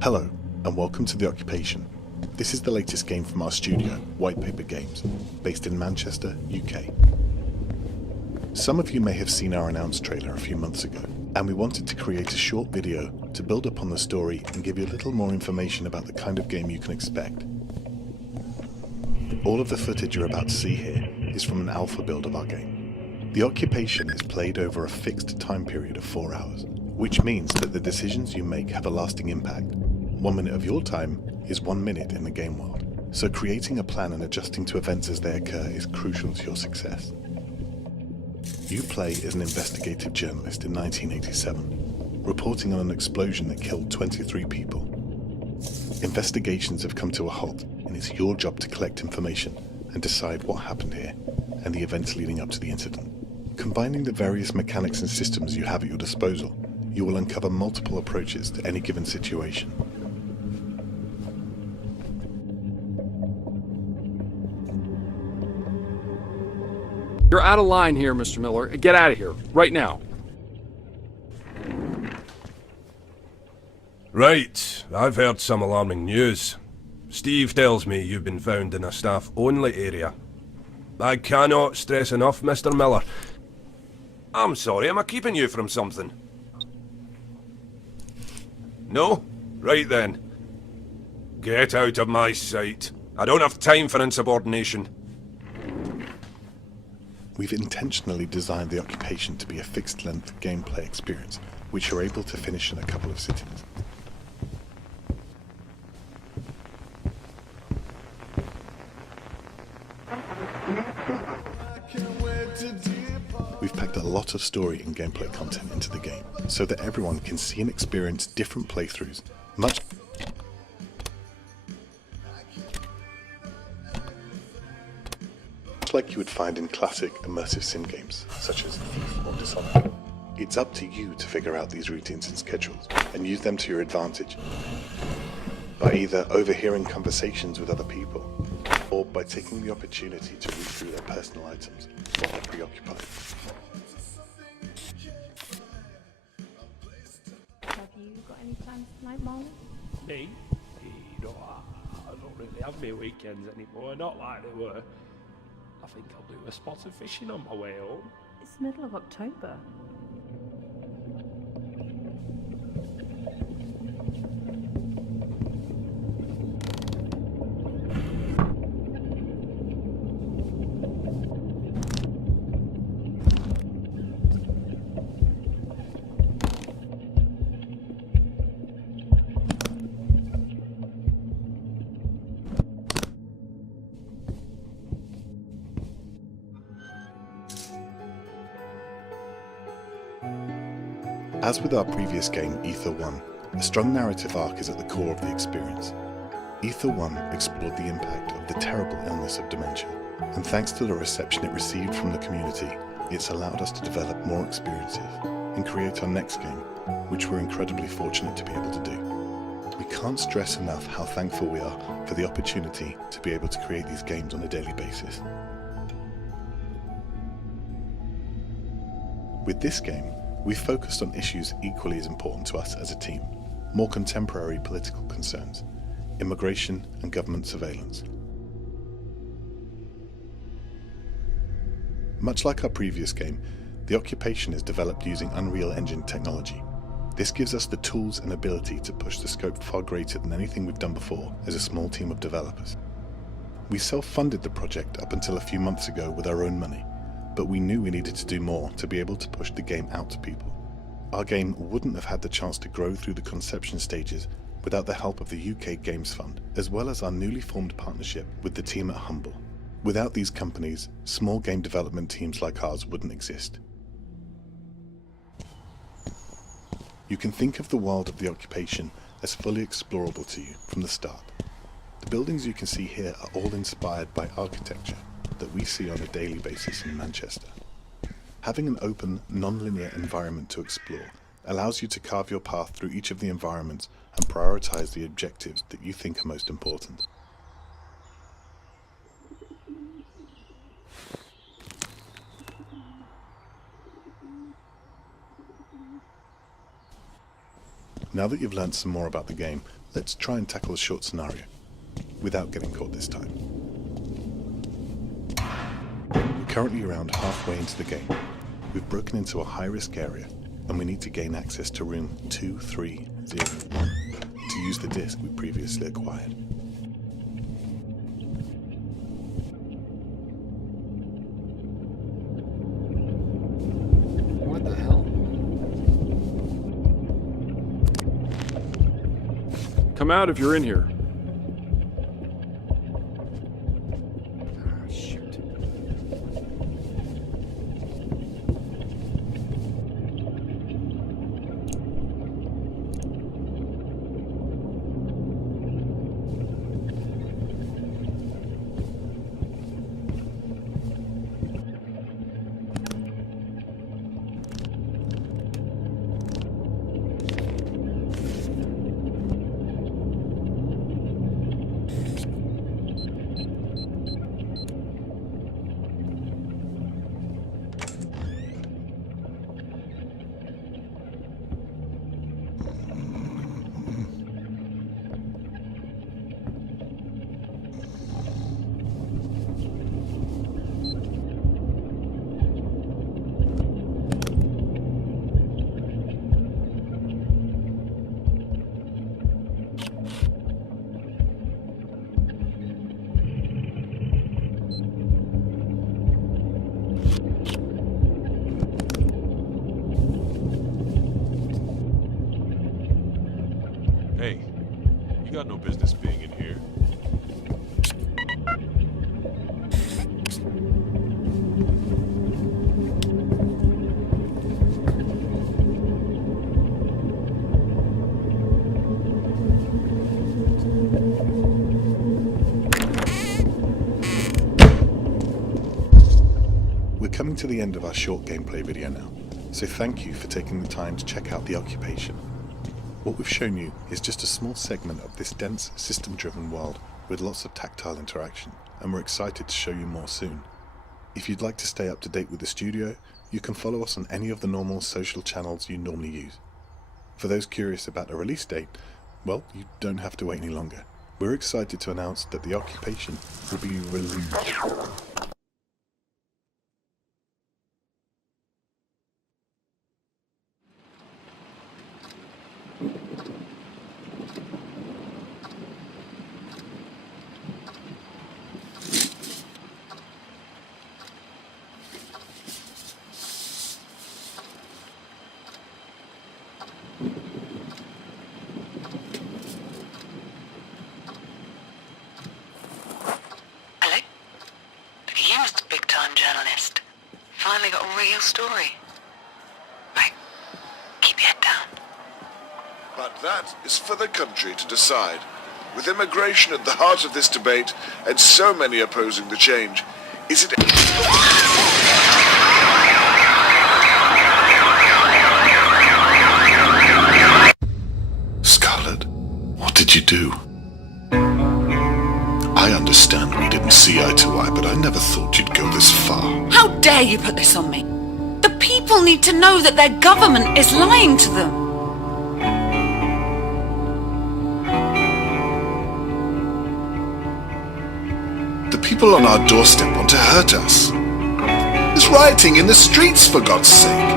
Hello, and welcome to The Occupation. This is the latest game from our studio, White Paper Games, based in Manchester, UK. Some of you may have seen our announced trailer a few months ago, and we wanted to create a short video to build upon the story and give you a little more information about the kind of game you can expect. All of the footage you're about to see here is from an alpha build of our game. The Occupation is played over a fixed time period of 4 hours, which means that the decisions you make have a lasting impact. 1 minute of your time is 1 minute in the game world, so creating a plan and adjusting to events as they occur is crucial to your success. You play as an investigative journalist in 1987, reporting on an explosion that killed 23 people. Investigations have come to a halt, and it's your job to collect information and decide what happened here and the events leading up to the incident. Combining the various mechanics and systems you have at your disposal, you will uncover multiple approaches to any given situation. You're out of line here, Mr. Miller. Get out of here, right now. Right, I've heard some alarming news. Steve tells me you've been found in a staff-only area. I cannot stress enough, Mr. Miller. I'm sorry, am I keeping you from something? No? Right then. Get out of my sight. I don't have time for insubordination. We've intentionally designed The Occupation to be a fixed-length gameplay experience, which you're able to finish in a couple of sittings. We've packed a lot of story and gameplay content into the game, so that everyone can see and experience different playthroughs, much like you would find in classic immersive sim games, such as Thief or Dishonored. It's up to you to figure out these routines and schedules, and use them to your advantage, by either overhearing conversations with other people, or by taking the opportunity to read through their personal items while they're preoccupied. Have you got any plans tonight, Molly? Me? No, I don't really have my weekends anymore, not like they were. I think I'll do a spot of fishing on my way home. It's the middle of October. As with our previous game, Ether 1, a strong narrative arc is at the core of the experience. Ether 1 explored the impact of the terrible illness of dementia, and thanks to the reception it received from the community, it's allowed us to develop more experiences and create our next game, which we're incredibly fortunate to be able to do. We can't stress enough how thankful we are for the opportunity to be able to create these games on a daily basis. With this game, we've focused on issues equally as important to us as a team: more contemporary political concerns, immigration and government surveillance. Much like our previous game, The Occupation is developed using Unreal Engine technology. This gives us the tools and ability to push the scope far greater than anything we've done before as a small team of developers. We self-funded the project up until a few months ago with our own money, but we knew we needed to do more to be able to push the game out to people. Our game wouldn't have had the chance to grow through the conception stages without the help of the UK Games Fund, as well as our newly formed partnership with the team at Humble. Without these companies, small game development teams like ours wouldn't exist. You can think of the world of The Occupation as fully explorable to you from the start. The buildings you can see here are all inspired by architecture that we see on a daily basis in Manchester. Having an open, non-linear environment to explore allows you to carve your path through each of the environments and prioritize the objectives that you think are most important. Now that you've learned some more about the game, let's try and tackle a short scenario, without getting caught this time. We're currently around halfway into the game. We've broken into a high-risk area, and we need to gain access to room 2301 to use the disc we previously acquired. What the hell? Come out if you're in here. Ah, shoot. Hey, you got no business being in here. We're coming to the end of our short gameplay video now, so thank you for taking the time to check out the occupation. What we've shown you is just a small segment of this dense, system-driven world with lots of tactile interaction, and we're excited to show you more soon. If you'd like to stay up to date with the studio, you can follow us on any of the normal social channels you normally use. For those curious about a release date, well, you don't have to wait any longer. We're excited to announce that the occupation will be released. Hello? Look at you, Mr. Big-time journalist. Finally got a real story. Right. Keep your head down. But that is for the country to decide. With immigration at the heart of this debate, and so many opposing the change, is it... Scarlet, what did you do? I understand we didn't see eye to eye, but I never thought you'd go this far. How dare you put this on me? The people need to know that their government is lying to them. The people on our doorstep want to hurt us. There's rioting in the streets, for God's sake.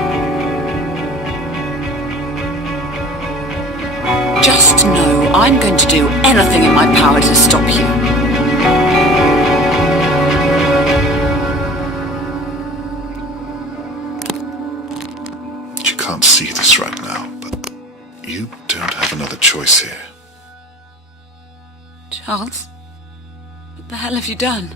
Just know I'm going to do anything in my power to stop you. You can't see this right now, but you don't have another choice here. Charles, what the hell have you done?